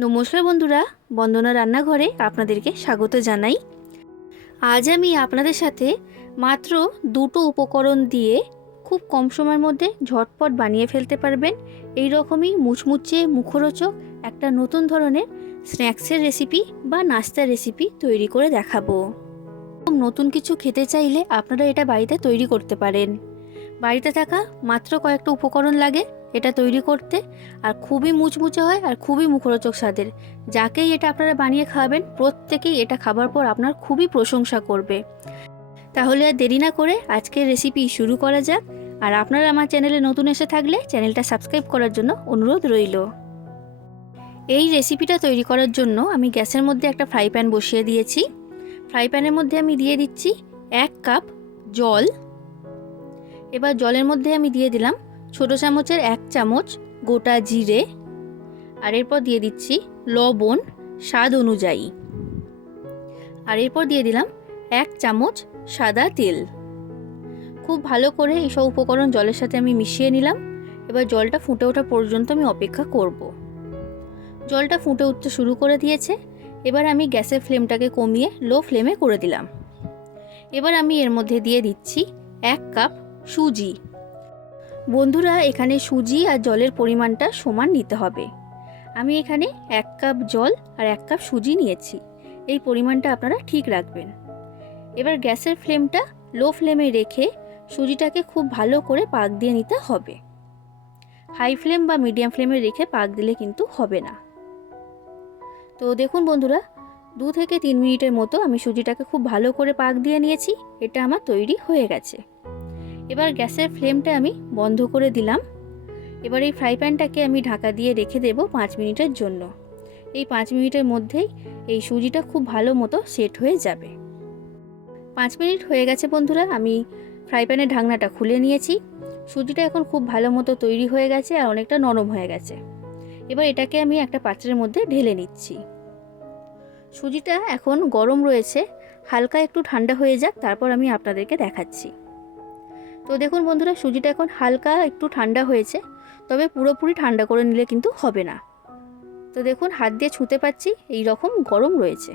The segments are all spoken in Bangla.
নমস্কার বন্ধুরা, বন্দনা রান্নাঘরে আপনাদেরকে স্বাগত জানাই। আজ আমি আপনাদের সাথে মাত্র দুটো উপকরণ দিয়ে খুব কম সময়ের মধ্যে ঝটপট বানিয়ে ফেলতে পারবেন। এই রকমই মুচমুচে মুখরোচক একটা নতুন ধরনের স্ন্যাক্সের রেসিপি বা নাস্তার রেসিপি তৈরি করে দেখাবো। নতুন কিছু খেতে চাইলে আপনারা এটা বাড়িতে তৈরি করতে পারেন। বাড়িতে থাকা মাত্র কয়েকটা উপকরণ লাগে, এটা তৈরি করতে, আর খুবই মুচমুচে হয় আর খুবই মুখরোচক স্বাদের। যাকেই এটা আপনারা বানিয়ে খাওয়াবেন, প্রত্যেকেই এটা খাবার পর আপনার খুবই প্রশংসা করবে। তাহলে আর দেরি না করে আজকের রেসিপি শুরু করা যাক, আর আপনারা আমার চ্যানেলে নতুন এসে থাকলে চ্যানেলটা সাবস্ক্রাইব করার জন্য অনুরোধ রইল। এই রেসিপিটা তৈরি করার জন্য আমি গ্যাসের মধ্যে একটা ফ্রাই প্যান বসিয়ে দিয়েছি। ফ্রাই প্যানের মধ্যে আমি দিয়ে দিচ্ছি এক কাপ জল এবার জলের মধ্যে আমি দিয়ে দিলাম ছোটো চামচের এক চামচ গোটা জিরে আর এরপর দিয়ে দিচ্ছি লবণ স্বাদ অনুযায়ী। আর এরপর দিয়ে দিলাম এক চামচ সাদা তেল। খুব ভালো করে এইসব উপকরণ জলের সাথে আমি মিশিয়ে নিলাম। এবার জলটা ফুটে ওঠা পর্যন্ত আমি অপেক্ষা করব। জলটা ফুটে উঠতে শুরু করে দিয়েছে। এবার আমি গ্যাসের ফ্লেমটাকে কমিয়ে লো ফ্লেমে করে দিলাম। এবার আমি এর মধ্যে দিয়ে দিচ্ছি এক কাপ সুজি। বন্ধুরা, এখানে সুজি আর জলের পরিমাণটা সমান নিতে হবে। আমি এখানে এক কাপ জল আর এক কাপ সুজি নিয়েছি। এই পরিমাণটা আপনারা ঠিক রাখবেন। এবার গ্যাসের ফ্লেমটা লো ফ্লেমে রেখে সুজিটাকে খুব ভালো করে পাক দিয়ে নিতে হবে। হাই ফ্লেম বা মিডিয়াম ফ্লেমে রেখে পাক দিলে কিন্তু হবে না। তো দেখুন বন্ধুরা, দু থেকে তিন মিনিটের মতো আমি সুজিটাকে খুব ভালো করে পাক দিয়ে নিয়েছি। এটা আমার তৈরি হয়ে গেছে। এবার গ্যাসের ফ্লেমটা আমি বন্ধ করে দিলাম। এবার এই ফ্রাই প্যানটাকে আমি ঢাকা দিয়ে রেখে দেব পাঁচ মিনিটের জন্য। এই পাঁচ মিনিটের মধ্যেই এই সুজিটা খুব ভালো মতো সেট হয়ে যাবে। পাঁচ মিনিট হয়ে গেছে বন্ধুরা, আমি ফ্রাই প্যানের ঢাকনাটা খুলে নিয়েছি। সুজিটা এখন খুব ভালো মতো তৈরি হয়ে গেছে আর অনেকটা নরম হয়ে গেছে। এবার এটাকে আমি একটা পাত্রের মধ্যে ঢেলে নিচ্ছি। সুজিটা এখন গরম রয়েছে, হালকা একটু ঠান্ডা হয়ে যাক, তারপর আমি আপনাদেরকে দেখাচ্ছি। তো দেখুন বন্ধুরা, সুজিটা এখন হালকা একটু ঠান্ডা হয়েছে, তবে পুরোপুরি ঠান্ডা করে নিলে কিন্তু হবে না। তো দেখুন, হাত দিয়ে ছুঁতে পাচ্ছি এই রকম গরম রয়েছে।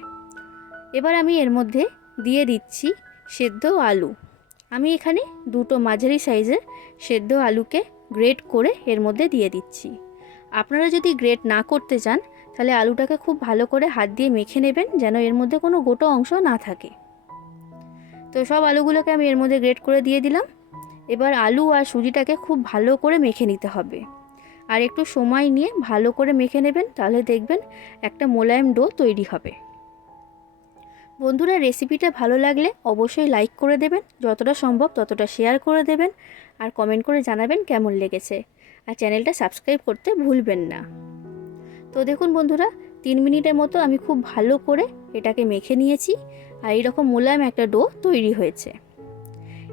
এবার আমি এর মধ্যে দিয়ে দিচ্ছি সেদ্ধ আলু। আমি এখানে দুটো মাঝারি সাইজের সেদ্ধ আলুকে গ্রেট করে এর মধ্যে দিয়ে দিচ্ছি। আপনারা যদি গ্রেট না করতে চান, তাহলে আলুটাকে খুব ভালো করে হাত দিয়ে মেখে নেবেন, যেন এর মধ্যে কোনো গোটো অংশ না থাকে। তো সব আলুগুলোকে আমি এর মধ্যে গ্রেট করে দিয়ে দিলাম। এবার আলু আর সুজিটাকে খুব ভালো করে মেখে নিতে হবে। আর একটু সময় নিয়ে ভালো করে মেখে নেবেন, তাহলে দেখবেন একটা মোলায়েম ডো তৈরি হবে। বন্ধুরা, রেসিপিটা ভালো লাগলে অবশ্যই লাইক করে দেবেন, যতটা সম্ভব ততটা শেয়ার করে দেবেন আর কমেন্ট করে জানাবেন কেমন লেগেছে। আর চ্যানেলটা সাবস্ক্রাইব করতে ভুলবেন না। তো দেখুন বন্ধুরা, তিন মিনিটের মতো আমি খুব ভালো করে এটাকে মেখে নিয়েছি আর এইরকম মোলায়েম একটা ডো তৈরি হয়েছে।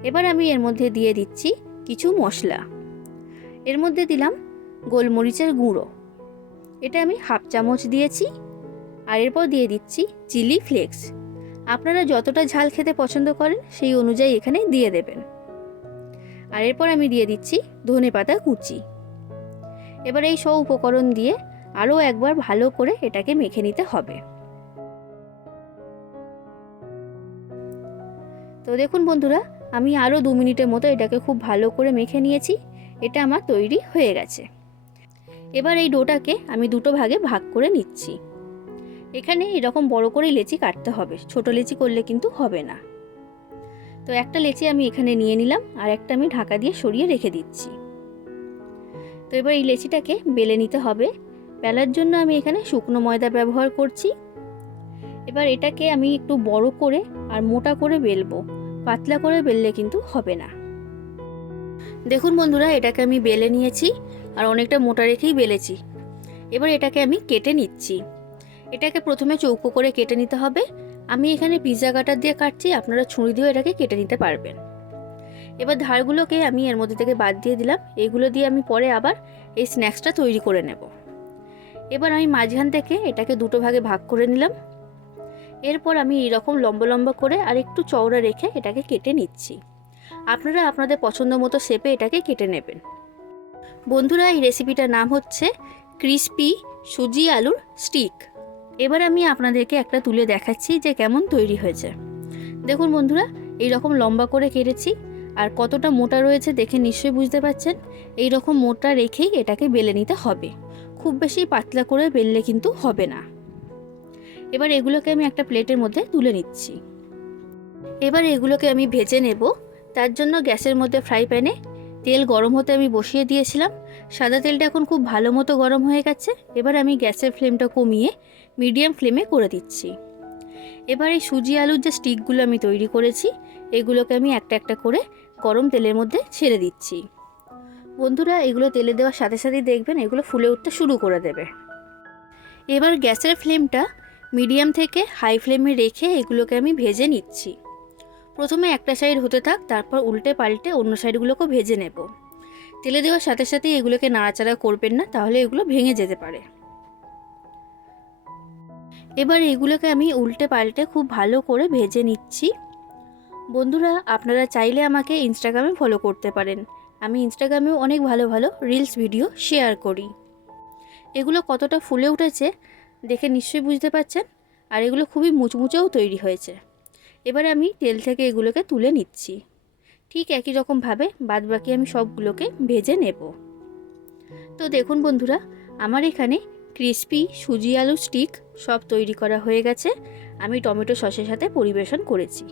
এবার আমি এর মধ্যে দিয়ে দিচ্ছি কিছু মশলা। এর মধ্যে দিলাম গোলমরিচের গুঁড়ো। এটা আমি হাফ চামচ দিয়েছি আর এরপর দিয়ে দিচ্ছি চিলি ফ্লেক্স। আপনারা যতটা ঝাল খেতে পছন্দ করেন সেই অনুযায়ী এখানে দিয়ে দেবেন। আর এরপর আমি দিয়ে দিচ্ছি ধনে পাতা কুচি। এবার এই সব উপকরণ দিয়ে আরও একবার ভালো করে এটাকে মেখে নিতে হবে। তো দেখুন বন্ধুরা আমি আরও দু মিনিটের মতো এটাকে খুব ভালো করে মেখে নিয়েছি। এটা আমার তৈরি হয়ে গেছে। এবার এই ডোটাকে আমি দুটো ভাগে ভাগ করে নিচ্ছি। এখানে এরকম বড় করে লেচি কাটতে হবে। ছোট লেচি করলে কিন্তু হবে না। তো একটা লেচি আমি এখানে নিয়ে নিলাম আর একটা আমি ঢাকা দিয়ে সরিয়ে রেখে দিচ্ছি। তো এবার এই লেচিটাকে বেলে নিতে হবে। বেলার জন্য আমি এখানে শুকনো ময়দা ব্যবহার করছি। এবার এটাকে আমি একটু বড় করে আর মোটা করে বেলবো। পাতলা করে বেললে কিন্তু হবে না। দেখুন বন্ধুরা, এটাকে আমি বেলে নিয়েছি আর অনেকটা মোটা রেখেই বেলেছি। এবার এটাকে আমি কেটে নিচ্ছি। এটাকে প্রথমে চৌকো করে কেটে নিতে হবে। আমি এখানে পিৎজা কাটার দিয়ে কাটছি, আপনারা ছুরি দিয়েও এটাকে কেটে নিতে পারবেন। এবার ধারগুলোকে আমি এর মধ্যে থেকে বাদ দিয়ে দিলাম। এগুলো দিয়ে আমি পরে আবার এই স্ন্যাক্সটা তৈরি করে নেব। এবার আমি মাঝখান থেকে এটাকে দুটো ভাগে ভাগ করে নিলাম। এরপর আমি এইরকম লম্বা লম্বা করে আর একটু চওড়া রেখে এটাকে কেটে নিচ্ছি। আপনারা আপনাদের পছন্দ মতো শেপে এটাকে কেটে নেবেন। বন্ধুরা, এই রেসিপিটার নাম হচ্ছে ক্রিস্পি সুজি আলুর স্টিক। এবার আমি আপনাদেরকে একটা তুলে দেখাচ্ছি যে কেমন তৈরি হয়েছে। দেখুন বন্ধুরা এই রকম লম্বা করে কেটেছি আর কতটা মোটা রয়েছে দেখে নিশ্চয়ই বুঝতে পারছেন। এই রকম মোটা রেখেই এটাকে বেলে নিতে হবে। খুব বেশি পাতলা করে বেললে কিন্তু হবে না। এবার এগুলোকে আমি একটা প্লেটের মধ্যে তুলে নিচ্ছি। এবার এগুলোকে আমি ভেজে নেব। তার জন্য গ্যাসের মধ্যে ফ্রাই প্যানে তেল গরম হতে আমি বসিয়ে দিয়েছিলাম। সাদা তেলটা এখন খুব ভালো মতো গরম হয়ে গেছে। এবার আমি গ্যাসের ফ্লেমটা কমিয়ে মিডিয়াম ফ্লেমে করে দিচ্ছি। এবার এই সুজি আলুর যে স্টিকগুলো আমি তৈরি করেছি, এগুলোকে আমি একটা একটা করে গরম তেলের মধ্যে ছেড়ে দিচ্ছি। বন্ধুরা, এগুলো তেলে দেওয়ার সাথে সাথেই দেখবেন এগুলো ফুলে উঠতে শুরু করে দেবে। এবার গ্যাসের ফ্লেমটা মিডিয়াম থেকে হাই ফ্লেমে রেখে এগুলোকে আমি ভেজে নিচ্ছি। প্রথমে একটা সাইড হতে থাক, তারপর উল্টে পাল্টে অন্য সাইডগুলোকেও ভেজে নেব। তেলে দেওয়ার সাথে সাথেই এগুলোকে নাড়াচাড়া করবেন না, তাহলে এগুলো ভেঙে যেতে পারে। এবার এগুলোকে আমি উল্টে পাল্টে খুব ভালো করে ভেজে নিচ্ছি। বন্ধুরা, আপনারা চাইলে আমাকে ইনস্টাগ্রামে ফলো করতে পারেন। আমি ইনস্টাগ্রামেও অনেক ভালো ভালো রিলস ভিডিও শেয়ার করি। এগুলো কতটা ফুলে উঠেছে দেখে নিশ্চয়ই বুঝতে পারছেন। আর এগুলো খুবই মুচমুচেও তৈরি হয়েছে। এবার আমি তেল থেকে এগুলোকে তুলে নিচ্ছি। ঠিক একই রকমভাবে বাদবাকি আমি সবগুলোকে ভেজে নেব। তো দেখুন বন্ধুরা, আমার এখানে ক্রিস্পি, সুজি আলু স্টিক সব তৈরি করা হয়ে গেছে। আমি টমেটো সসের সাথে পরিবেশন করেছি।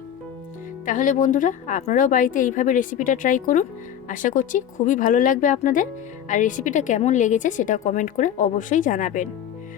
তাহলে বন্ধুরা, আপনারাও বাড়িতে এইভাবে রেসিপিটা ট্রাই করুন। আশা করছি খুবই ভালো লাগবে আপনাদের। আর রেসিপিটা কেমন লেগেছে সেটা কমেন্ট করে অবশ্যই জানাবেন।